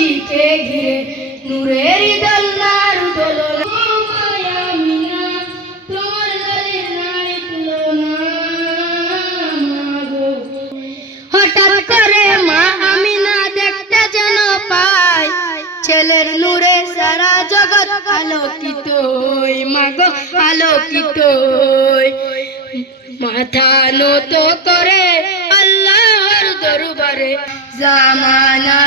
শিখে ঘিরে নূরের দোলনার দোলনা আমিনা তোমার দলের নাই তুলনা মাগো। হঠাৎ করে মা আমিনা দেখতে যেন পায় ছেলের নূরে সারা জগৎ আলোকিত মাগো আলোকিত। মাথা নত করে আল্লাহর দরবারে জামানা